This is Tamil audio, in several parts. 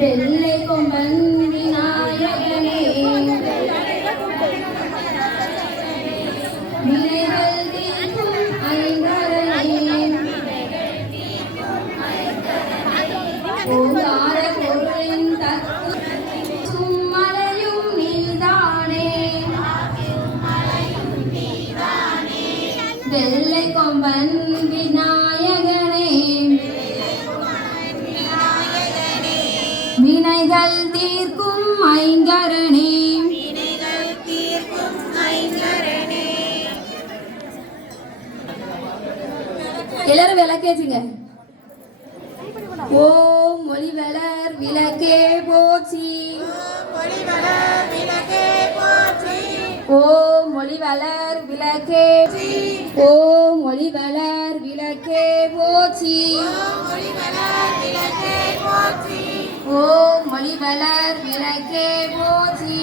வெள்ளை கொம்பன் விநாயகனே வினைகள் ஐங்கரணே எல்லாரும் விளக்கேச்சுங்க ஓம் ஒளிவலர் விளக்கே போச்சி ஓம் ஒளிவலர் விளக்கே. ஓம் ஒளிவலர் விளக்கே போச்சி ஓம் மொழிவளர் விளக்கே போற்றி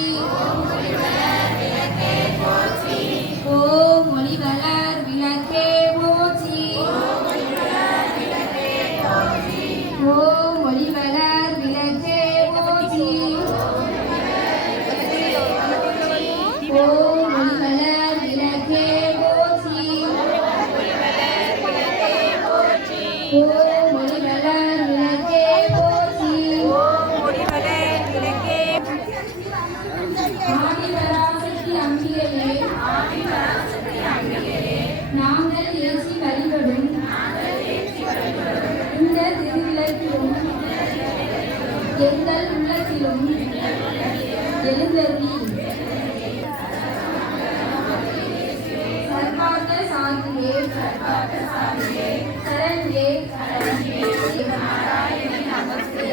நாராயணன் நமஸ்தே.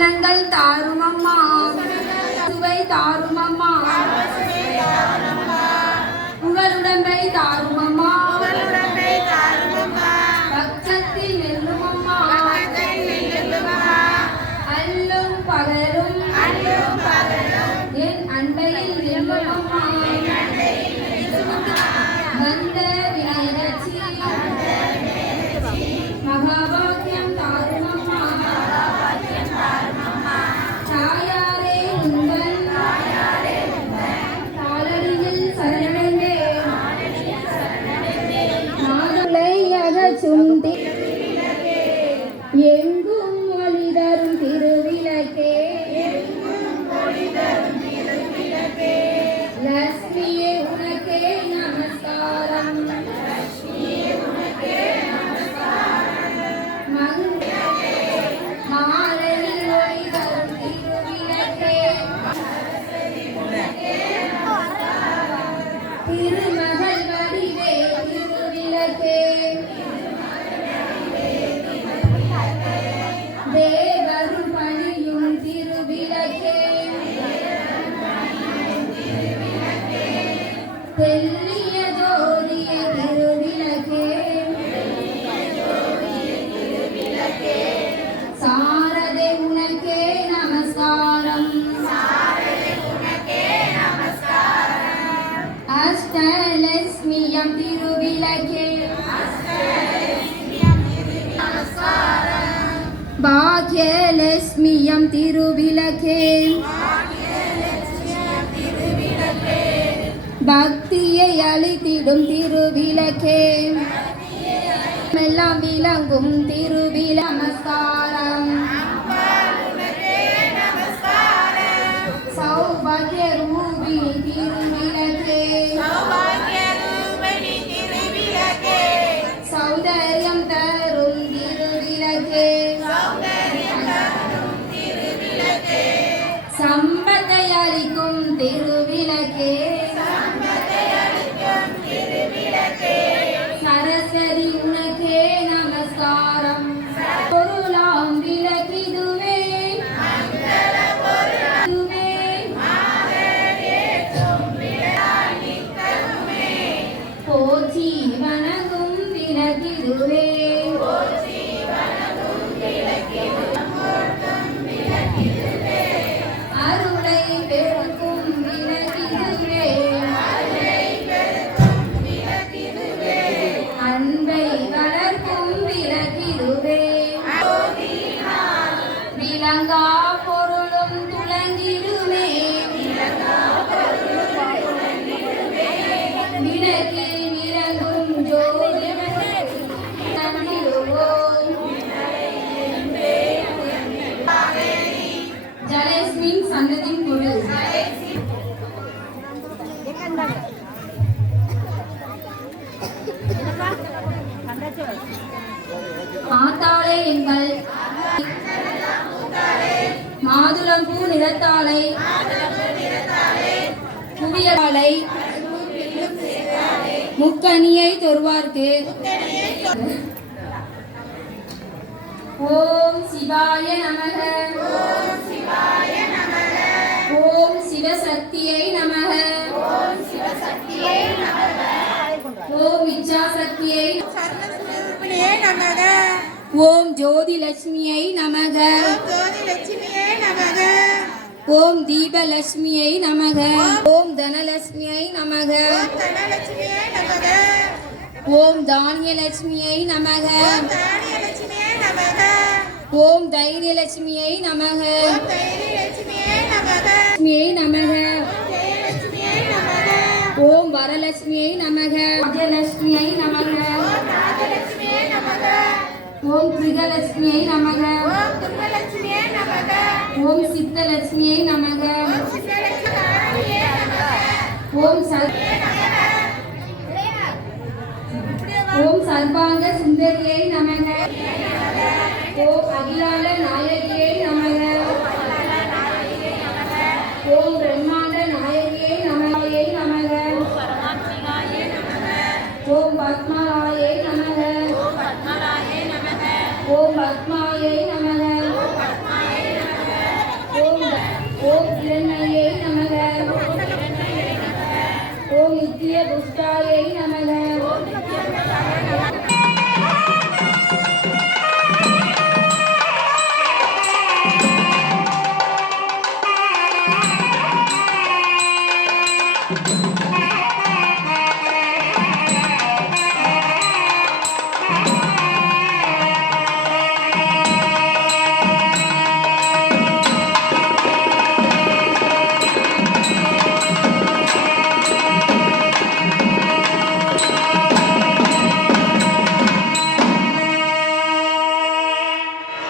வசனங்கள் தாருமம்மா. சுவை உங்கள் உங்களுடம்பை தாரும் லட்சியம் திருவிளக்கே. பக்தியை அழித்திடும் திருவிளக்கே. எல்லாம் விளங்கும் திருவிழ நிறத்தாலை குவியலை முக்கணியை தொருவார்க்கு ஓம் சிவாய நமக. ஓம் சிவசக்தியை நமக. ஓம் இச்சாசக்தியை சர்வஸ்வரூபிணியே நமக. ஓம் ஜோதி லட்சுமியை நமக. ஜோதி லட்சுமியை நமக. ஓம் தீபலட்சுமியை நமக. ஓம் தனலட்சுமியை நமக. தனலட்சுமியே நமக. ஓம் தானியலட்சுமியை நமக. தானிய லட்சுமியே நமக. ஓம் தைரியலட்சுமியை நமக. தைரிய லட்சுமியே நமக. லட்சுமியை நமக. ஜெயலட்சுமியே நமக. ஓம் வரலட்சுமியை நமக. விஜயலட்சுமியை நமக ராஜலட்சுமியே நமக. ஓம் கிருகலட்சுமியை நமக. ஓம் நமக. சித்தலட்சுமியை நமக. நமக. ஓம் ஓம் சர்வாங்க சுந்தரியை நமக. ஓம் दिए दुष्ट यही हमें है।